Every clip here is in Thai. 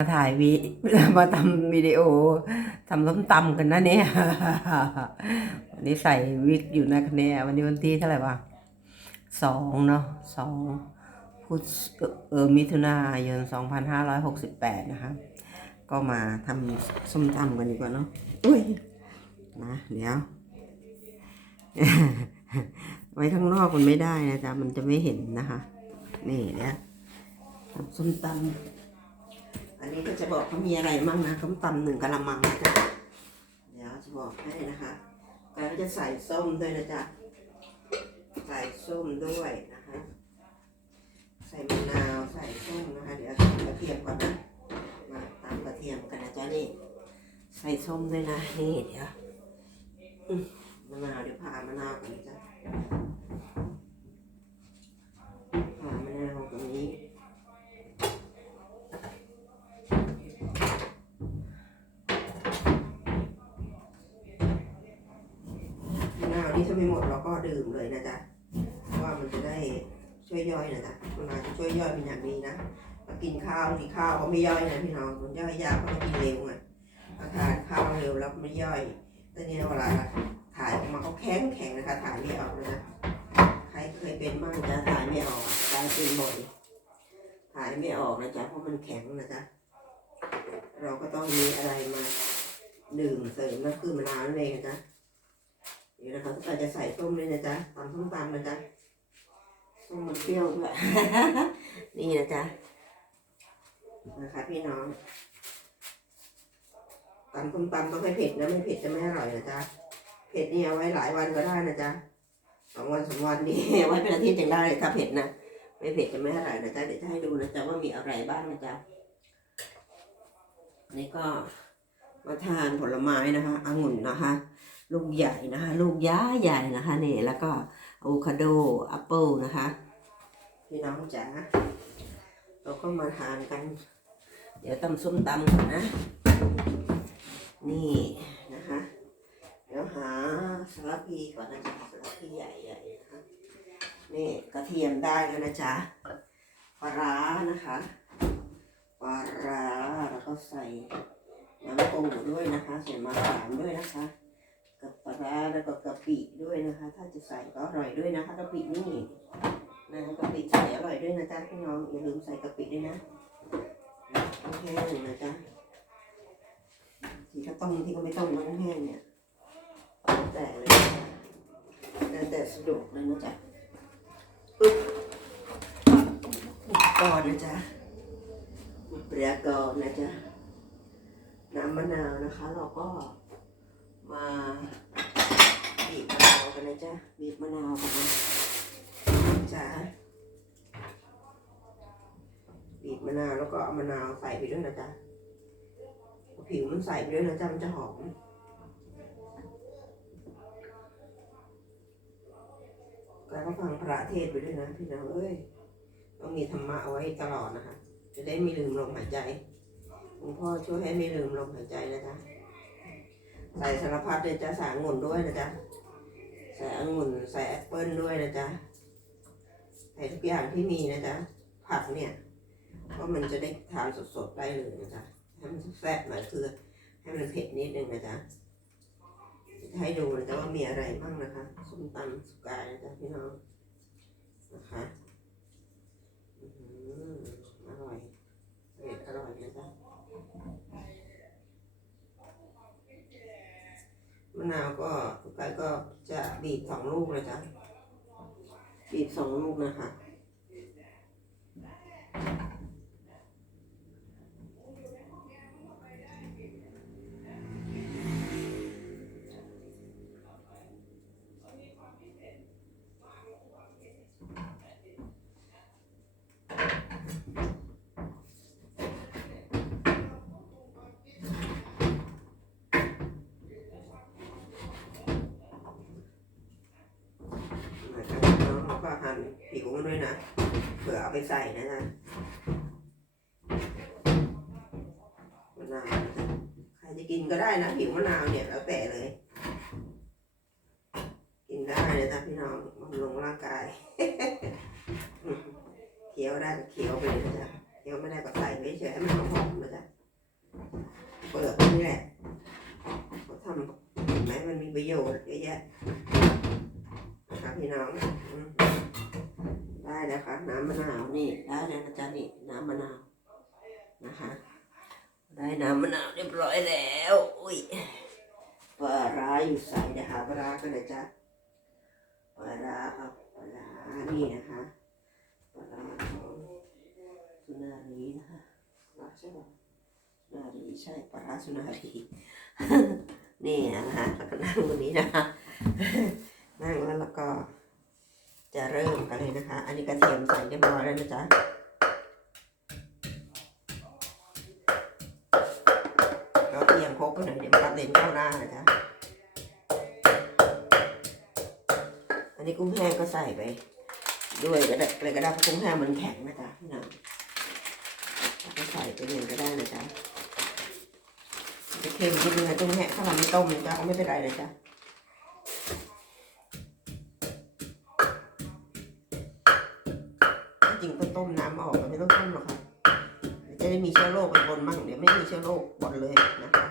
มาถ่ายวิมาทำวิดีโอทำส้มตำกันนะเนี่ยวันนี้ใส่วิกอยู่นะคะเนี่ยวันนี้วันที่เท่าไหร่วะสองเนาะสองพุธเออมิถุนายนสองพันห้าร้อยหกสิบแปดนะคะ ก็มาทำส้มตำกันดีกว่าเนาะอุ้ยนะเดี๋ยว ไว้ข้างนอกมันไม่ได้นะจ๊ะมันจะไม่เห็นนะคะ นี่เดี๋ยทำส้มตำ นนี้ก็จะบอกเขามีอะไรมั่งนะต้มตำหนึ่งกะละมังนะจ๊ะเดี๋ยวจะบอกให้นะคะแล้วก็จะใส่ส้มด้วยนะจ๊ะใส่ส้มด้วยนะคะ ใส่มะนาวใส่ส้มนะคะเดี๋ยวตำกระเทียมก่อนนะมาตำกระเทียมกันนะจ๊ะนี่ใส่ส้มด้วยนะนี่เดี๋ยวมะนาวเดี๋ยวผ่ามะนาวกันนะจ๊ะผ่ามะนาวตรงนี้ มะนาวนี่ถ้า ไม่หมดเราก็ดื่มเลยนะจ๊ะเพราะว่ามันจะได้ช่วยย่อยนะจ๊ะมะนอาวจะช่วยย่อยเป็นอย่างดีนะกินข้าวนี่ข้าวก็ไม่ย่อยนะพี่น้องมันย่อยยากเพราะเรากินเร็วไงพอทานข้าวเร็วแล้วไม่ย่อยแต่เนี่ยเวลาถ่ายออกมาเขาแข็งแข็งนะคะถ่ายไม่ออกเลยนะใครเคยเป็นบ้างจะถ่ายไม่ออกกลายเป็นบ่อยถ่ายไม่ออกนะจ๊ะเพราะมันแข็งนะจ๊ะเราก็ต้องมีอะไรมาดื่มเสริมนั่นคือมะนาวนั่นเองนะจ๊ะ เดี๋ยวนะคะทุกคนจะใส่ส้มเลยนะจ๊ะตำส้มตำนะจ๊ะส้มมันเปรี้ยวด้วยนี่นะจ๊ะนะคะพี่น้องตำส้มตำต้องให้เผ็ดนะไม่เผ็ดจะไม่อร่อยนะจ๊ะเผ็ดนี่เอาไว้หลายวันก็ได้นะจ๊ะสองวันสามวันนี่ไว้เป็นอาทิตย์ยังได้เลยถ้าเผ็ดนะไม่เผ็ดจะไม่อร่อยนะจ๊ะเดี๋ยวจะให้ดูนะจ๊ะว่ามีอะไรบ้างนะจ๊ะนี่ก็มาทานผลไม้นะคะองุ่นนะคะ ลูกใหญ่นะคะ ลูกย้าใหญ่นะคะนี่แล้วก็อะโวคาโดแอปเปิลนะคะ พี่น้องจ๋าเราก็มาทานกัน เดี๋ยวตำส้มตำก่อนนะ นี่นะคะ เดี๋ยวหาสลัดพีก่อนนะจ๊ะสลัดพีใหญ่ๆนะคะนี่กระเทียมได้แล้วนะจ๊ะปลาร้านะคะปลาร้าแล้วก็ใส่น้ำปูด้วยนะคะ ใส่มะขามด้วยนะคะ ลาร้าแล้วก็กะปิด้วยนะคะ ถ้าจะใส่ก็อร่อยด้วยนะคะกะปินี่นะกะปิใส่อร่อยด้วยนะจ๊ะพี่น้องอย่าลืมใส่กะปิด้วยนะต้องแห้งนะจ๊ะที่ก็ต้มที่ก็ไม่ต้มน้ำแห้งเนี่ยแต่เลยแล้วแต่สะดวกเลยนะจ๊ะอึ๊บกรณ์นะจ๊ะอุปกรณ์นะจ๊ะน้ำมะนาวนะคะ เราก็มา นาวกันนะจ๊ะบีบมะนาวกันนะจ๊ะบีบมะนาวแล้วก็เอามะนาวใส่ไปด้วยนะจ๊ะผิวมันใส่ไปด้วยนะจ๊ะมันจะหอมแล้วก็ฟังพระเทศไปด้วยนะพี่น้องเอ้ยต้องมีธรรมะเอาไว้ตลอดนะคะ จะได้ไม่ลืมลมหายใจหลวงพ่อช่วยให้ไม่ลืมลมหายใจนะจ๊ะใส่สารพัดเลยจ้ะส่องุ่นด้วยนะจ๊ะ ใส่องุ่นใส่แอปเปิ้ลด้วยนะจ๊ะ ใส่ทุกอย่างที่มีนะจ๊ะ ผักเนี่ยเพราะมันจะได้ทานสดๆได้เลยนะจ๊ะให้มันแซ่บหน่อยคือให้มันเผ็ดนิดนึงนะจ๊ะจะให้ดูนะจ๊ะว่ามีอะไรบ้างนะคะส้มตำสุกายนะจ๊ะพี่น้องนะคะอื้อหืออร่อยเผ็ดอร่อยนะจ๊ะ มะนาวก็ไก่ก็จะบีบสองลูกนะจ๊ะบีบสองลูกนะคะ นะครับน้องแล้วก็หั่น งมันด้วยนะ เผื่อเอาไปใส่นะจ๊ะมะนาวใครจะกินก็ได้นะผิวมะนาวเนี่ยแล้วแต่เลย กินได้นะจ๊ะพี่น้องบำรุงร่างกาย เคี้ยวได้ก็เคี้ยวไปเลยนะจ๊ะเคี้ยวไม่ได้ก็ใส่ไม่เฉยให้มันหอมๆนะจ๊ะ ประโยชน์เยอะแยะนะคะพี่น้องอืม ได้แล้วค่ะน้ำมะนาวนี่ได้แล้วนะจ๊ะนี่น้ำมะนาวนะคะ ได้น้ำมะนาวเรียบร้อยแล้วอุ้ยปลาร้าอยู่ใส่เดี๋ยวหาปลาร้ากันนะจ๊ะปลาร้าเอาปลาร้านี่นะคะปลาร้าของสุนารีนะคะปลาใช่ปะสุนารีใช่ปลาร้าสุนารีนี่นะคะแล้วก็นั่งตรงนี้นะคะนั่งแล้วแล้วก็ จะเริ่มกันเลยนะคะ อันนี้กระเทียมใส่เรียบร้อยแล้วนะจ๊ะก็เอียงโคกไปหน่อยเดี๋ยวมันกระเด็นเข้าหน้านะจ๊ะอันนี้กุ้งแห้งก็ใส่ไป ด้วยก็ได้เลยก็ได้เพราะกุ้งแห้งมันแข็งนะจ๊ะพี่น้องก็ใส่ไปเลยก็ได้นะจ๊ะจะเค็มนิดนึงนะกุ้งแห้งถ้าเราไม่ต้มนะจ๊ะก็ไม่เป็นไรเลยจ๊ะ ได้มีเชื้อโรคไปบนมั่งเดี๋ยวไม่มีเชื้อโรคบนเลยนะคะ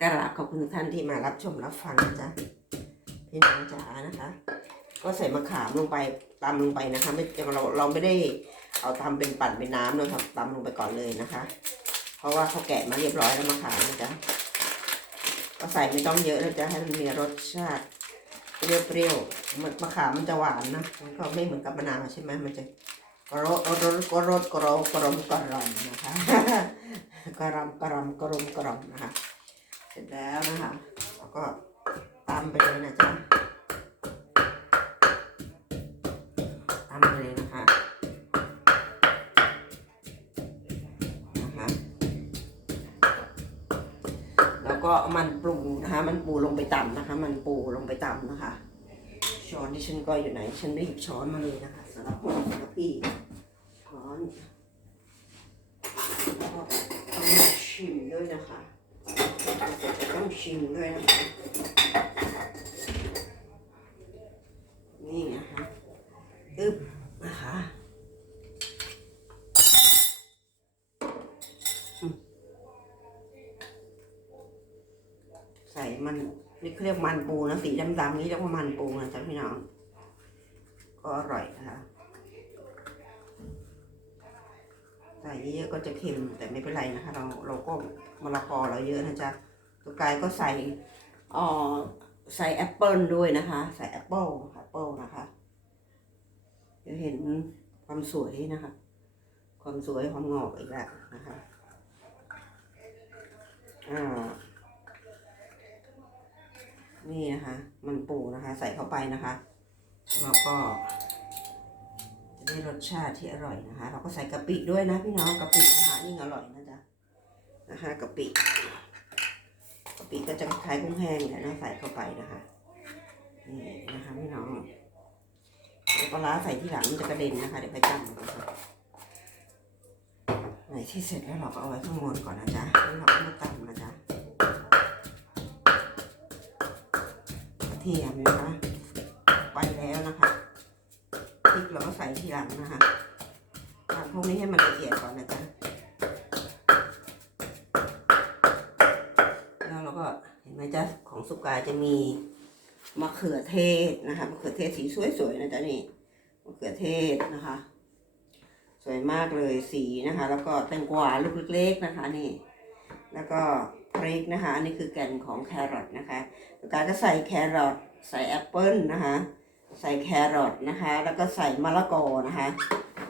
กราบขอบคุณทุกท่านที่มารับชมรับฟังนะจ๊ะพี่น้องจ๋านะคะ ก็ใส่มะขามลงไปตำลงไปนะคะไม่เราเราไม่ได้เอาทำเป็นปั่นเป็นน้ำนะครับตำลงไปก่อนเลยนะคะ เพราะว่าเขาแกะมาเรียบร้อยแล้วมะขามนะจ๊ะก็ใส่ไม่ต้องเยอะนะจ๊ะให้มันมีรสชาติเปรี้ยวๆมันมะขามมันจะหวานนะมันก็ไม่เหมือนกับมะนาวใช่ไหมมันจะ กรดกรดกรดกรดกรมกรอมนะคะกรมกรมกรมกรมนะคะเสร็จแล้วนะคะแล้วก็ตามไปเลยนะจ๊ะตามไปเลยนะคะนะคะแล้วก็มันปูนะคะมันปูลงไปต่ำนะคะ มันปูลงไปต่ำนะคะช้อนที่ฉันก็อยู่ไหน ฉันไม่หยิบช้อนมาเลยนะคะสำหรับผมสำหรับพี่ อนแล้วก็ต้องชิมด้วยนะคะต้องชิมด้วยนะคะ นี่นะคะอึบนะคะใส่มันนี่เขาเรียกมันปูนะสีดำๆนี่เรียกว่ามันปูนะจ๊ะพี่น้อง ก็อร่อยนะคะ เยอะๆก็จะเค็มแต่ไม่เป็นไรนะคะ เราเราก็มะละกอเราเยอะนะจ๊ะตัวกายก็ใส่อ่อใส่แอปเปิลด้วยนะคะ ใส่แอปเปิลแอปเปิลนะคะจะเห็นความสวยนะคะ ความสวยความงอกอีกแล้วนะคะอ่านี่นะคะ มันปูนะคะ ใส่เข้าไปนะคะ แล้วก็ ได้รสชาติที่อร่อยนะคะ เราก็ใส่กะปิด้วยนะพี่น้องกะปินะคะยิ่งอร่อยนะจ๊ะนะคะกะปิกะปิก็จะคล้ายกุ้งแห้งแหละนะใส่เข้าไปนะคะนี่นะคะพี่น้องเดี๋ยวปลาใส่ที่หลังมันจะกระเด็นนะคะ เดี๋ยวไปตั้งนะคะไหนที่เสร็จแล้วเราก็เอาไว้ข้างบนก่อนนะจ๊ะแล้วเราก็มาตั้งนะจ๊ะกระเทียมนะคะไปแล้วนะคะพริกเราก็ใส่ทีหลังนะคะทำพวกนี้ให้มันละเอียดก่อนนะจ๊ะแล้วเราก็เห็นไหมจ๊ะของสุกาจะมีมะเขือเทศนะคะมะเขือเทศสีสวยๆนะจ๊ะนี่มะเขือเทศนะคะ สวยมากเลยสีนะคะ แล้วก็แตงกวาลูกเล็กๆนะคะนี่ แล้วก็พริกนะคะอันนี้คือแก่นของแครอทนะคะสุการก็ใส่แครอทใส่แอปเปิลนะคะ ใส่แครอทนะคะ แล้วก็ใส่มะละกอนะคะ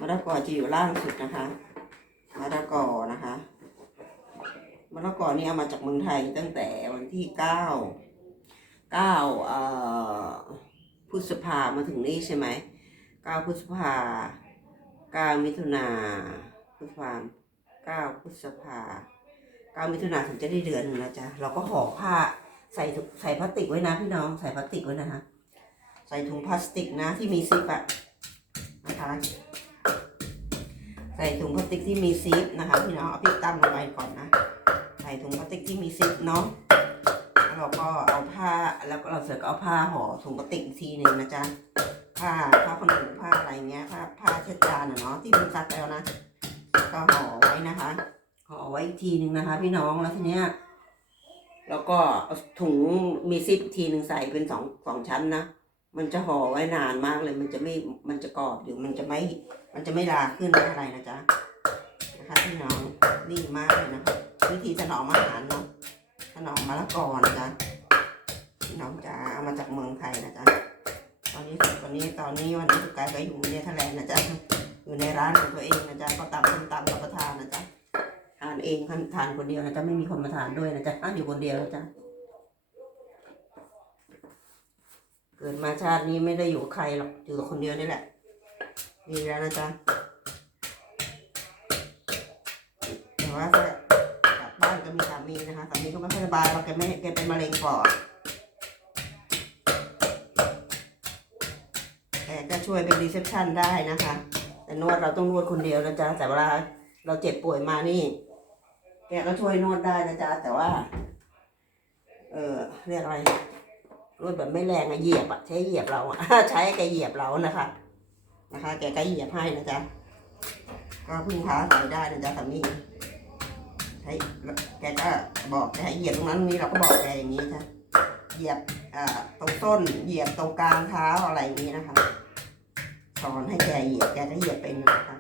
มะละกอจะอยู่ล่างสุดนะคะมะละกอนะคะมะละกอนี่เอามาจากเมืองไทยตั้งแต่วันที่เก้าเก้าเอ่อพฤษภามาถึงนี่ใช่ไหมเก้าพฤษภาเก้ามิถุนาพฤษภาเก้าพฤษภาเก้ามิถุนาถึงจะได้เดือนหนึ่งนะจ๊ะเราก็ห่อผ้าใส่ถุใส่พลาสติกไว้นะพี่น้องใส่พลาสติกไว้นะคะ ใส่ถุงพลาสติกนะที่มีซิปอะนะคะ ใส่ถุงพลาสติกที่มีซิปนะคะพี่น้องเอาพริกตำลงไปก่อนนะ ใส่ถุงพลาสติกที่มีซิปเนาะแล้วเราก็เอาผ้าแล้วก็เราเสร็จก็เอาผ้าห่อถุงพลาสติกอีกทีหนึ่งนะจ๊ะผ้าผ้าขนหนูผ้าอะไรเงี้ยผ้าผ้าเช็ดจานเนาะที่มันซักแล้วนะก็ห่อไว้นะคะห่อไว้อีกทีหนึ่งนะคะ พี่น้องแล้วทีเนี้ยแล้วก็ถุงมีซิปทีหนึ่งใส่เป็นสองสองชั้นนะ มันจะห่อไว้นานมากเลย มันจะไม่ มันจะกรอบอยู่ มันจะไม่ มันจะไม่ลาขึ้นไม่อะไรนะจ๊ะ นะคะพี่น้องดีมากเลยนะคะวิธีถนอมอาหารเนาะถนอมมะละกอนะจ๊ะพี่น้องจ๋าเอามาจากเมืองไทยนะจ๊ะ ตอนนี้ตอนนี้ตอนนี้วันนี้สุกายก็อยู่เนเธอร์แลนด์นะจ๊ะ อยู่ในร้านของตัวเองนะจ๊ะ ก็ตำส้มตำรับประทานนะจ๊ะ ทานเองทานคนเดียวนะจ๊ะ ไม่มีคนมาทานด้วยนะจ๊ะอะอยู่คนเดียวนะจ๊ะ เกิดมาชาตินี้ไม่ได้อยู่กับใครหรอกอยู่กับคนเดียวนี่แหละดีแล้วนะจ๊ะแต่ว่ากลับบ้านก็มีสามีนะคะสามีก็ไม่ค่อยสบายเพราะแกไม่แกเป็นมะเร็งปอดแต่ก็ช่วยเป็นรีเซพชันได้นะคะ แต่นวดเราต้องนวดคนเดียวนะจ๊ะแต่เวลาเราเจ็บป่วยมานี่แกก็ช่วยนวดได้นะจ๊ะแต่ว่า เออเรียกอะไร นวดแบบไม่แรงอะเหยียบอะใช้เหยียบเราอะใช้แกเหยียบเรานะคะ นะคะ แกก็เหยียบให้นะจ๊ะก็พึ่งพาใส่ได้นะจ๊ะสามีให้แกก็บอกจะให้เหยียบตรงนั้นตรงนี้เราก็บอกแกอย่างนี้จ้ะเหยียบอ่าตรงต้นเหยียบตรงกลางเท้าอะไรอย่างนี้นะคะสอนให้แกเหยียบแกก็เหยียบเป็นนะคะ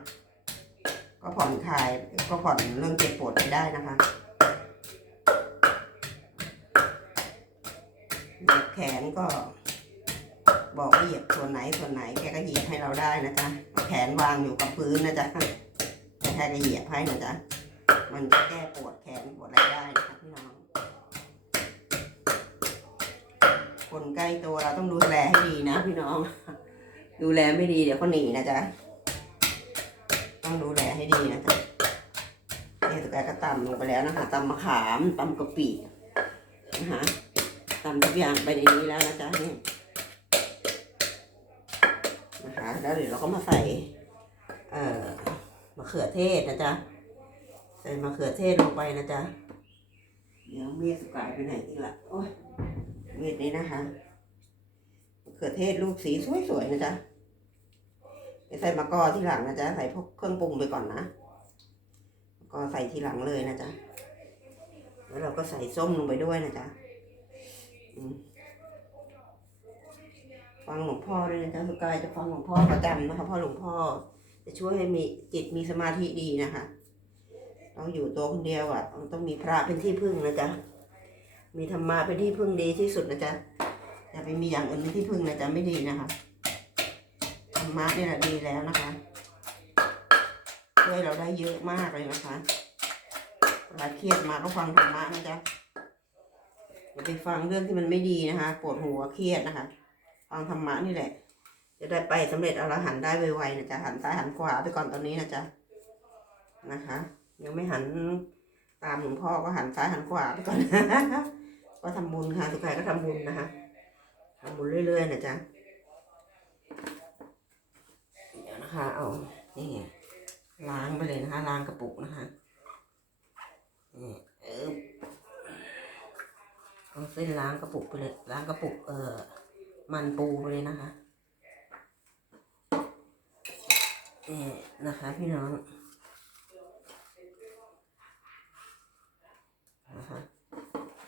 ก็ผ่อนคลายก็ผ่อนเรื่องเจ็บปวดไปได้นะคะ แขนก็ บอกว่าเหยียบส่วนไหนส่วนไหนแกก็เหยียบให้เราได้นะจ๊ะแขนวางอยู่กับพื้นนะจ๊ะแกแค่ก็เหยียบให้นะจ๊ะมันจะแก้ปวดแขนปวดอะไรได้นะคะพี่น้อง คนใกล้ตัวเราต้องดูแลให้ดีนะพี่น้อง ดูแลไม่ดีเดี๋ยวเขาหนีนะจ๊ะต้องดูแลให้ดีนะจ๊ะเนี่ยตัวแกก็ตำลงไปแล้วนะคะตำมะขามตำกะปินะคะ ตำทุกอย่างไปในนี้แล้วนะจ๊ะนี่นะคะแล้วเดี๋ยวเราก็มาใส่เอ่อมะเขือเทศนะจ๊ะใส่มะเขือเทศลงไปนะจ๊ะเดี๋ยวมีดสุกายไปไหนอีกละโอ้ยมีดนี้นะคะมะเขือเทศลูกสีสวยๆนะจ๊ะเดี๋ยวใส่มะกอที่หลังนะจ๊ะใส่พวกเครื่องปรุงไปก่อนนะกอใส่ทีหลังเลยนะจ๊ะแล้วเราก็ใส่ส้มลงไปด้วยนะจ๊ะ ฟังหลวงพ่อด้วยนะจ๊ะสุกายจะฟังหลวงพ่อประจำนะคะพราะหลวงพ่อ จะช่วยให้มีจิตมีสมาธิดีนะคะต้องอยู่ตัวคนเดียวอะต้องมีพระเป็นที่พึ่งนะจ๊ะมีธรรมะเป็นที่พึ่งดีที่สุดนะจ๊ะอย่าไปมีอย่างอื่นเป็นที่พึ่งนะจ๊ะไม่ดีนะคะธรรมะนี่แหละดีแล้วนะคะช่วยเราได้เยอะมากเลยนะคะเวลาเครียดมาก็ฟังธรรมะนะจ๊ะ อย่าไปฟังเรื่องที่มันไม่ดีนะคะ ปวดหัวเครียดนะคะ ฟังธรรมะนี่แหละ จะได้ไปสำเร็จอรหันได้ไวๆนะจ๊ะหันซ้ายหันขวาไปก่อนตอนนี้นะจ๊ะนะคะ ยังไม่หันตามหลวงพ่อก็หันซ้ายหันขวาไปก่อนก็ทำบุญค่ะทุกใครก็ทำบุญนะคะทำบุญเรื่อยๆนะจ๊ะเดี๋ยวนะคะ เอานี่ล้างไปเลยนะคะล้างกระปุกนะคะนี่เออ เอาเส้นล้างกระปุกไปเลยล้างกระปุกเออมันปูไปเลยนะคะนี่นะคะพี่น้องนะคะ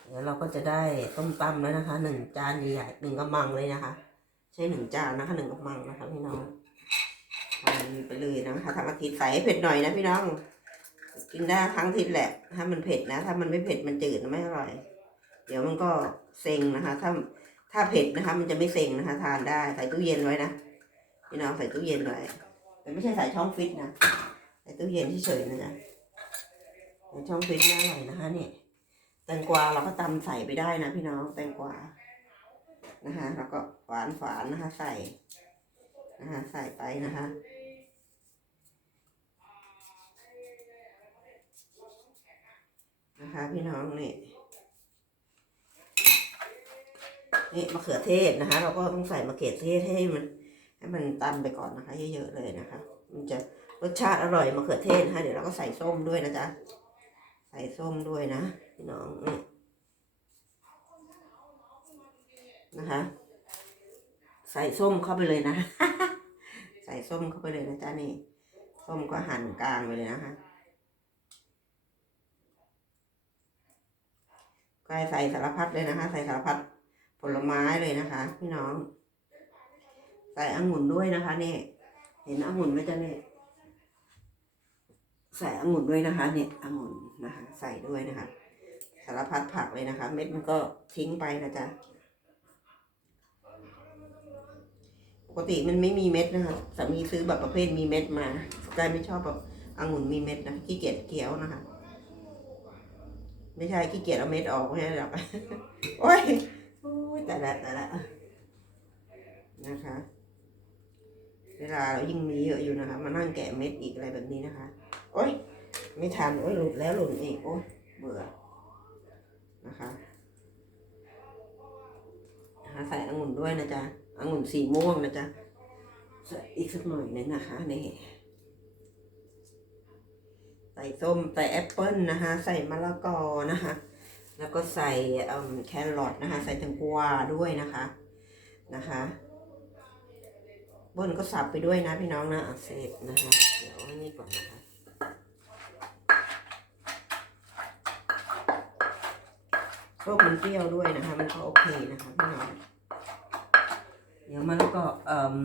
เดี๋ยวเราก็จะได้ต้มตำแล้วนะคะหนึ่งจานใหญ่ๆหนึ่งกำมังเลยนะคะ ใช่หนึ่งจานนะคะหนึ่งกำมังนะคะพี่น้องทานไปเลยนะคะทั้งอาทิตย์ใส่ให้เผ็ดหน่อยนะพี่น้องกินได้ทั้งอาทิตย์แหละ ถ้ามันเผ็ดนะ ถ้ามันไม่เผ็ดมันจืดไม่อร่อย เดี๋ยวมันก็เซ็งนะคะ ถ้าถ้าเผ็ดนะคะ มันจะไม่เซ็งนะคะ ทานได้ใส่ตู้เย็นไว้นะพี่น้องใส่ตู้เย็นไว้แต่ไม่ใช่ใส่ช่องฟิตนะใส่ตู้เย็นเฉยๆนะจ๊ะใส่ช่องฟิตไม่อร่อยนะคะเนี่ยแตงกวาเราก็ตำใส่ไปได้นะพี่น้องแตงกวานะคะแล้วก็ฝานฝานนะคะ ใส่นะคะใส่ไปนะคะนะคะพี่น้องนี่ นี่มะเขือเทศนะคะ เราก็ต้องใส่มะเขือเทศให้มัน ให้มันตำไปก่อนนะคะเยอะๆเลยนะคะ มันจะรสชาติอร่อยมะเขือเทศนะคะเดี๋ยวเราก็ใส่ส้มด้วยนะจ๊ะใส่ส้มด้วยนะพี่น้องนี่นะคะ ใส่ส้มเข้าไปเลยนะ ใส่ส้มเข้าไปเลยนะจ๊ะนี่ส้มก็หั่นกลางไปเลยนะคะก็ใส่ใส่สารพัดเลยนะคะ ใส่สารพัด ลไม้เลยนะคะ พี่น้อง ใส่องุ่นด้วยนะคะเนี่ยเห็นองุ่นไหมจ๊ะเนี่ยใส่องุ่นด้วยนะคะเนี่ยองุ่นนะคะ ใส่ด้วยนะคะ สารพัดผักเลยนะคะ เม็ดมันก็ทิ้งไปนะจ๊ะปกติมันไม่มีเม็ดนะคะสามีซื้อแบบประเภทมีเม็ดมาสกายไม่ชอบแบบองุ่นมีเม็ดนะขี้เกียจเคี้ยวนะคะ ไม่ใช่ขี้เกียจเอาเม็ดออกไม่ใช่หรอกโอ้ยโอ้ย แต่ละแต่ละนะคะ เวลาเรายิ่งมีเยอะอยู่นะคะ มานั่งแกะเม็ดอีกอะไรแบบนี้นะคะ โอ้ยไม่ทัน โอ้ยหลุดแล้วหลุดอีก โอ้ยเบื่อ นะคะนะคะใส่องุ่นด้วยนะจ๊ะองุ่นสีม่วงนะจ๊ะใส่อีกสักหน่อยนึงนะคะนี่ใส่ส้ม ใส่แอปเปิ้ลนะคะ ใส่มะละกอนะคะ แล้วก็ใส่แครอทนะคะ ใส่แตงกวาด้วยนะคะนะคะบิ้ลก็สับไปด้วยนะพี่น้องนะเสร็จนะคะ เดี๋ยวนนี้ก่อนนะคะโรคมันเปรี้ยวด้วยนะคะ มันก็โอเคนะคะพี่น้อง เดี๋ยวมันก็เอ่ม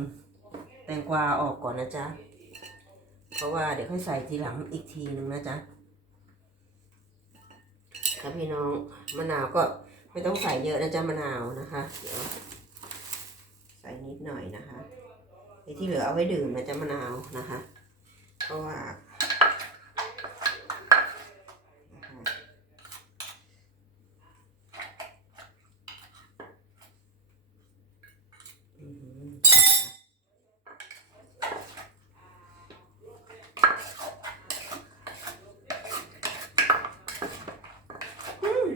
แตงกวาออกก่อนนะจ๊ะ เพราะว่าเดี๋ยวค่อยใส่ทีหลังอีกทีหนึ่งนะจ๊ะ ครับพี่น้องมะนาวก็ไม่ต้องใส่เยอะนะจ๊ะมะนาวนะคะเดี๋ยวใส่นิดหน่อยนะคะไอที่เหลือเอาไว้ดื่มนะจ๊ะมะนาวนะคะ เพราะว่านะคะ อืมอืม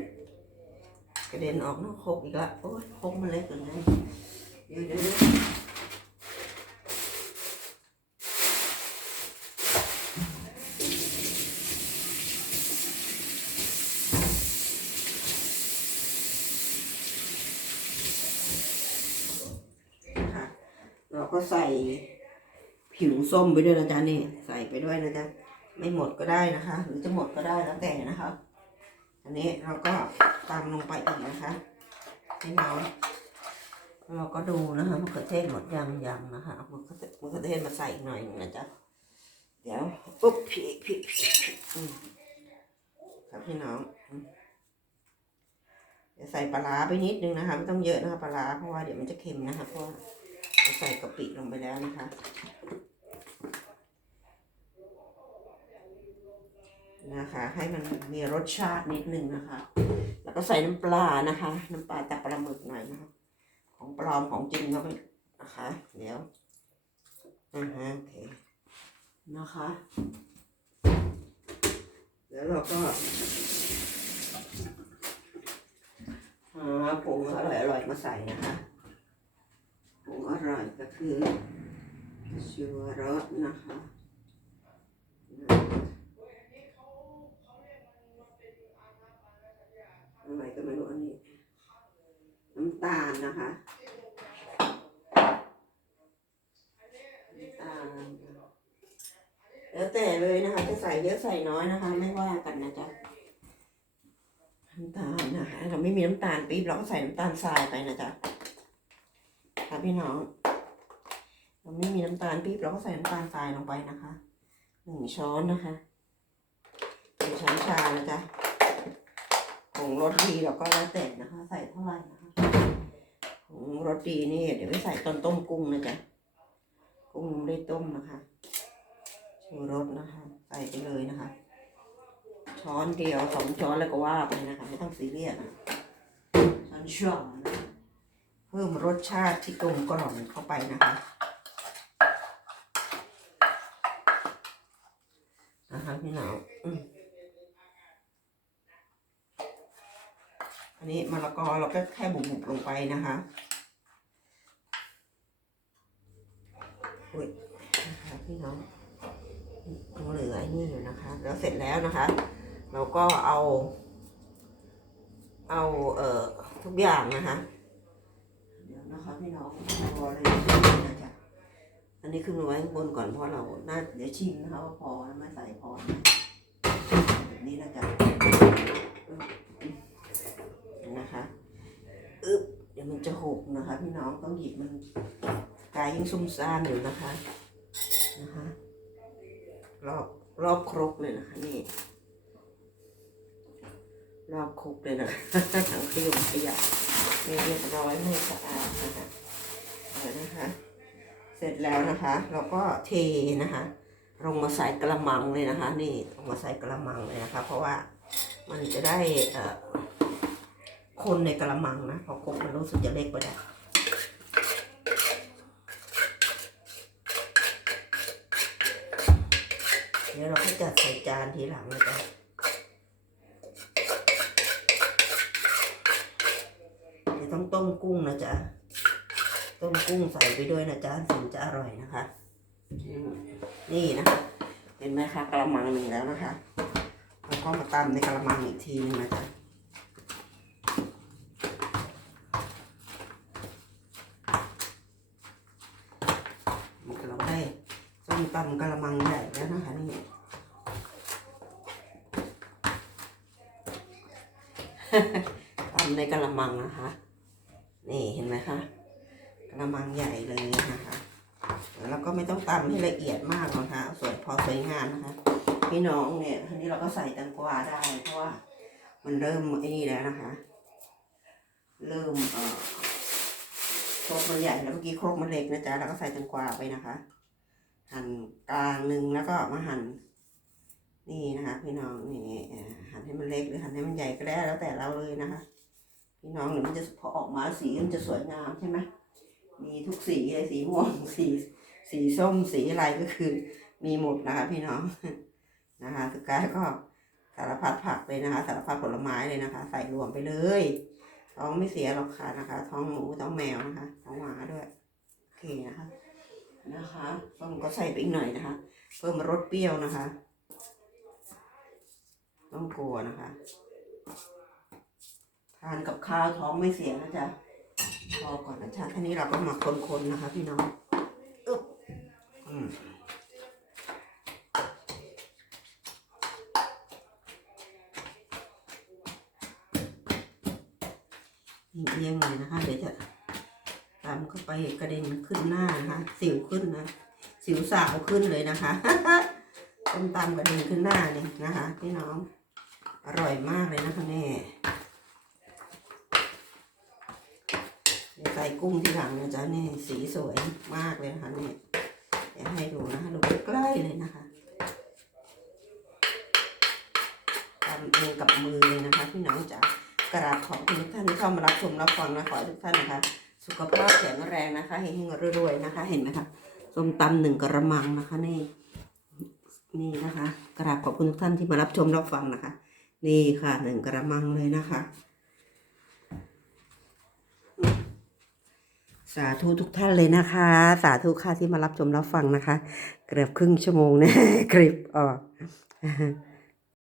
กระเด็ นออกนอกโคกอีกละโอ้ยโคกมันเล็กเกินไงเดี๋ยวเดี๋ยวเดี๋ยวนะคะเราก็ใส่ผิวส้มไปด้วยนะจ๊ะนี่ ใส่ไปด้วยนะจ๊ะ ไม่หมดก็ได้นะคะ หรือจะหมดก็ได้แล้วแต่นะคะ อันนี้เราก็ตามลงไปอีกนะคะให้น้องเราก็ดูนะคะมะเขือเทศหมดยังยังนะคะเอามะเขือเทศมะเขือเทศมาใส่อีกหน่อยหนึงนะจ๊ะเดี๋ยวปุ๊บพี่พี่พี่ครับพี่น้องอืมเดี๋ยวใส่ปลาไปนิดนึงนะคะไม่ต้องเยอะนะคะปลาเพราะว่าเดี๋ยวมันจะเค็มนะคะเพราะใส่กะปิลงไปแล้วนะคะ นะคะ ให้มันมีรสชาตินิดนึงนะคะ แล้วก็ใส่น้ำปลานะคะ น้ำปลาจากปลาหมึกหน่อยนะคะ ของปลอมของจริงก็ไม่นะคะเดี๋ยวอ่าฮะโอเคนะคะ แล้วเราก็หาผงอร่อยอร่อยๆมาใส่นะคะผงอร่อยก็คือชูรสนะคะ อะไรก็ไม่รู้อันนี้น้ำตาลนะคะน้ำตาลแล้วแต่เลยนะคะ จะใส่เยอะใส่น้อยนะคะ ไม่ว่ากันนะจ๊ะน้ำตาลนะคะเราไม่มีน้ำตาลปี๊บเราก็ใส่น้ำตาลทรายไปนะจ๊ะค่ะพี่น้อง เราไม่มีน้ำตาลปี๊บเราก็ใส่น้ำตาลทรายลงไปนะคะหนึ่งช้อนนะคะหนึ่งช้อนชานะจ๊ะ ผงรสดีเราก็แล้วแต่นะคะ ใส่เท่าไหร่นะคะผงรสดีนี่เดี๋ยวไปใส่ตอนต้มกุ้งนะจ๊ะ กุ้งได้ต้มนะคะชูรสนะคะ ใส่ไปเลยนะคะ ช้อนเดียวสองช้อนแล้วก็ว่าไปนะคะ ไม่ต้องซีเรียสนะช้อนช้อนนะเพิ่มรสชาติที่กลมกล่อมเข้าไปนะคะนะคะพี่หนาวอืม อันนี้มะละกอเราก็แค่บุบๆลงไปนะคะอุ้ยนะคะพี่น้องยังเหลือไอ้นี่อยู่นะคะ แล้วเสร็จแล้วนะคะ เราก็เอา เอาเอ่อทุกอย่างนะคะเดี๋ยวนะคะพี่น้องพอเลยนะจ๊ะอันนี้ขึ้นมาไว้ข้างบนก่อนเพราะเราน่าเดี๋ยวชิมนะคะว่าพอไม่ใส่พอแบบนี้นะจ๊ะ คะอึ๊บเดี๋ยวมันจะหกนะคะ พี่น้องต้องหยิบมันกายยังซุ่มซ่านอยู่นะคะนะคะรอบรอบครกเลยนะคะนี่รอบครกเลยนะถังขยงขยะเรียบร้อยไม่สะอาดนะคะเดี๋ยนะคะ เสร็จแล้วนะคะ เราก็เทนะคะลงมาใส่กระมังเลยนะคะ นี่ลงมาใส่กระมังเลยนะคะ เพราะว่ามันจะได้เอ่อ คนในกระมังนะพราะครกมันรู้สึกจะเล็กไปแล้วเดี๋ยวเราก็จัดใส่จานทีหลังนะจ๊ะเดี๋ยวต้องต้มกุ้งนะจ๊ะ ต้มกุ้งใส่ไปด้วยนะจ๊ะถึงจะอร่อยนะคะ นี่นะคะเห็นไหมคะกระมังหนึ่งแล้วนะคะ แล้วก็มาตำในกระมังอีกทีหนึงนะจ๊ะมันก็เราได้ส้มตำกระมังใหญ่แล้วนะคะนี่ ตำในกระมังนะคะ นี่เห็นไหมคะกระมังใหญ่เลยนะคะแล้วก็ไม่ต้องตำให้ละเอียดมากนะคะเอาส่วนพอสวยงามนะคะ พี่น้องเนี่ยทีนี้เราก็ใส่แตงกวาได้เพราะว่ามันเริ่มไอ้นี่แล้วนะคะ เริ่มเอ่อครกมันใหญ่แล้วเมื่อกี้ครกมันเล็กนะจ๊ะเราก็ใส่แตงกวาไปนะคะ หั่นกลางหนึ่งแล้วก็มาหั่นนี่นะคะ พี่น้องนี่หั่นให้มันเล็กหรือหั่นให้มันใหญ่ก็ได้แล้วแต่เราเลยนะคะ พี่น้องเดี๋ยวมันจะพอออกมาสีมันจะสวยงามใช่ไหมมีทุกสีเลยสีม่วงสีสีส้มสีอะไรก็คือ มีหมดนะคะพี่น้องนะคะสุดท้ายก็สารพัดผักเลยนะคะ สารพัดผลไม้เลยนะคะ ใส่รวมไปเลย ท้องไม่เสียหรอกค่ะนะคะ ท้องหมูท้องแมวนะคะ ท้องหมาด้วยโอเคนะคะนะคะส้มก็ใส่ไปอีกหน่อยนะคะ เพิ่มรสเปรี้ยวนะคะ ต้องกลัวนะคะ ทานกับข้าวท้องไม่เสียนะจ๊ะพอก่อนนะจ๊ะทีนี้เราก็มาคนๆนะคะ พี่น้องอึ๊บอืมเอียงๆหน่อยนะคะ เดี๋ยวจะตามเข้าไปกระเด็นขึ้นหน้านะคะ สิวขึ้นนะ สิวสาวขึ้นเลยนะคะต้มตำกระเด็นขึ้นหน้าเนี่ยนะคะ พี่น้อง อร่อยมากเลยนะคะแม่ ใส่กุ้งที่หลังนะจ๊ะนี่สีสวยมากเลยนะคะนี่เดี๋ยวให้ดูนะคะดูใกล้ๆเลยนะคะทำเองกับมือเลยนะคะพี่น้องจ๋ากราบขอบคุณทุกท่านที่เข้ามารับชมรับฟังนะขอให้ทุกท่านนะคะ สุขภาพแข็งแรงนะคะเฮงๆรวยๆนะคะ เห็นไหมคะส้มตำหนึ่งกระมังนะคะนี่นี่นะคะ กราบขอบคุณทุกท่านที่มารับชมรับฟังนะคะ นี่ค่ะหนึ่งกระมังเลยนะคะ สาธุทุกท่านเลยนะคะ สาธุค่ะที่มารับชมรับฟังนะคะ เกือบครึ่งชั่วโมงนะคลิปออก